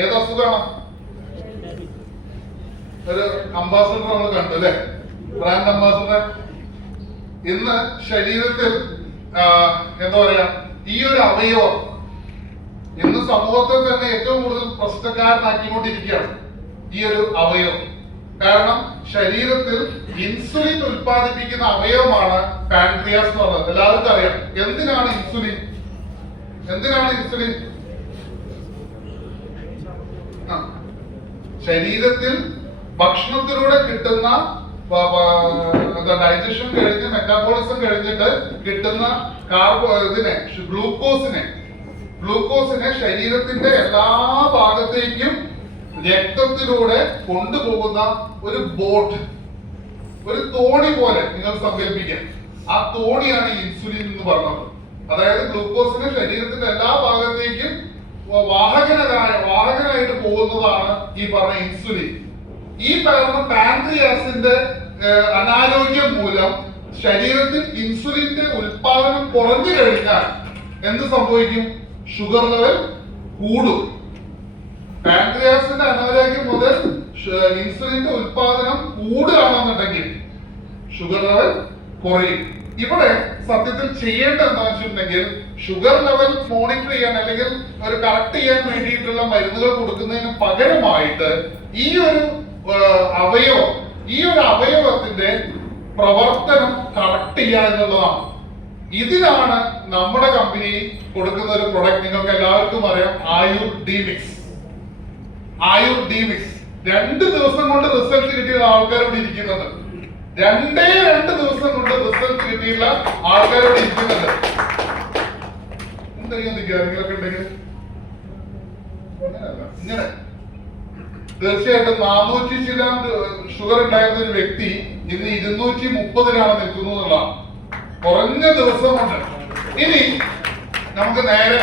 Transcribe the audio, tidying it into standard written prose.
ഏത് അസുഖമാണ്? ഒരു അംബാസഡർ നമ്മൾ കണ്ടു അല്ലെ, ബ്രാൻഡ് അംബാസഡർ. ഇന്ന് ശരീരത്തിൽ എന്താ പറയാ, ഈ ഒരു അവയവം ഇന്ന് സമൂഹത്തിൽ തന്നെ ഏറ്റവും കൂടുതൽ പ്രശ്നക്കാരനാക്കിക്കൊണ്ടിരിക്കുകയാണ് ഈ ഒരു അവയവം. കാരണം ശരീരത്തിൽ ഇൻസുലിൻ ഉൽപ്പാദിപ്പിക്കുന്ന അവയവമാണ് പാൻക്രിയാസ് എന്ന് പറയുന്നത്. എല്ലാവർക്കും അറിയാം. എന്തിനാണ് ഇൻസുലിൻ? എന്തിനാണ് ഇൻസുലിൻ? ശരീരത്തിൽ ഭക്ഷണത്തിലൂടെ കിട്ടുന്ന ഡൈജഷൻ കഴിഞ്ഞ് മെറ്റാബോളിസം കഴിഞ്ഞിട്ട് കിട്ടുന്ന ഗ്ലൂക്കോസിനെ ശരീരത്തിന്റെ എല്ലാ ഭാഗത്തേക്കും രക്തത്തിലൂടെ കൊണ്ടുപോകുന്ന ഒരു ബോട്ട്, ഒരു തോണി പോലെ നിങ്ങൾ സങ്കല്പിക്കാം. ആ തോണിയാണ് ഇൻസുലിൻ എന്ന് പറഞ്ഞത്. അതായത് ഗ്ലൂക്കോസിനെ ശരീരത്തിന്റെ എല്ലാ ഭാഗത്തേക്കും വാഹകനായിട്ട് പോകുന്നതാണ് ഈ പറഞ്ഞ ഇൻസുലിൻ. ഈ പറഞ്ഞ പാൻക്രിയാസിന്റെ അനാരോഗ്യം മൂലം ശരീരത്തിൽ ഇൻസുലിന്റെ ഉൽപാദനം കുറഞ്ഞു കഴിഞ്ഞാൽ എന്ത് സംഭവിക്കും? ഷുഗർ ലെവൽ കൂടും. പാൻക്രിയാസിന്റെ അനാരോഗ്യം മുതൽ ഇൻസുലിന്റെ ഉൽപാദനം കൂടുകയാണെന്നുണ്ടെങ്കിൽ ഷുഗർ ലെവൽ കുറയും. ഇവിടെ സത്യത്തിൽ ചെയ്യേണ്ടത് എന്താണെന്ന് വെച്ചിട്ടുണ്ടെങ്കിൽ ഷുഗർ ലെവൽ മോണിറ്റർ ചെയ്യാൻ അല്ലെങ്കിൽ ഒരു കറക്റ്റ് ചെയ്യാൻ വേണ്ടിയിട്ടുള്ള മരുന്നുകൾ കൊടുക്കുന്നതിന് പകരമായിട്ട് ഈ ഒരു അവയവത്തിന്റെ പ്രവർത്തനം കറക്റ്റ് ചെയ്യുക എന്നുള്ളതാണ്. ഇതിനാണ് നമ്മുടെ കമ്പനി കൊടുക്കുന്ന ഒരു പ്രൊഡക്റ്റ്. നിങ്ങൾക്ക് എല്ലാവർക്കും അറിയാം, ആയുർ ഡിമിക്സ്. 2 ദിവസം കൊണ്ട് റിസൾട്ട് കിട്ടിയ ആൾക്കാരോട് ഇരിക്കുന്നുണ്ട്. 2 ദിവസം കൊണ്ട് റിസൾട്ട് കിട്ടിയുള്ള ആൾക്കാരോട് ഇരിക്കുന്നുണ്ട്. എന്തെങ്കിലൊക്കെ ഉണ്ടെങ്കിൽ ഇങ്ങനെ തീർച്ചയായിട്ടും 400 ചില ഷുഗർ ഉണ്ടായിരുന്ന ഒരു വ്യക്തി ഇന്ന് 230 നിൽക്കുന്നു എന്നുള്ളതാണ്. കുറഞ്ഞ ദിവസം കൊണ്ട്. ഇനി നമുക്ക് നേരെ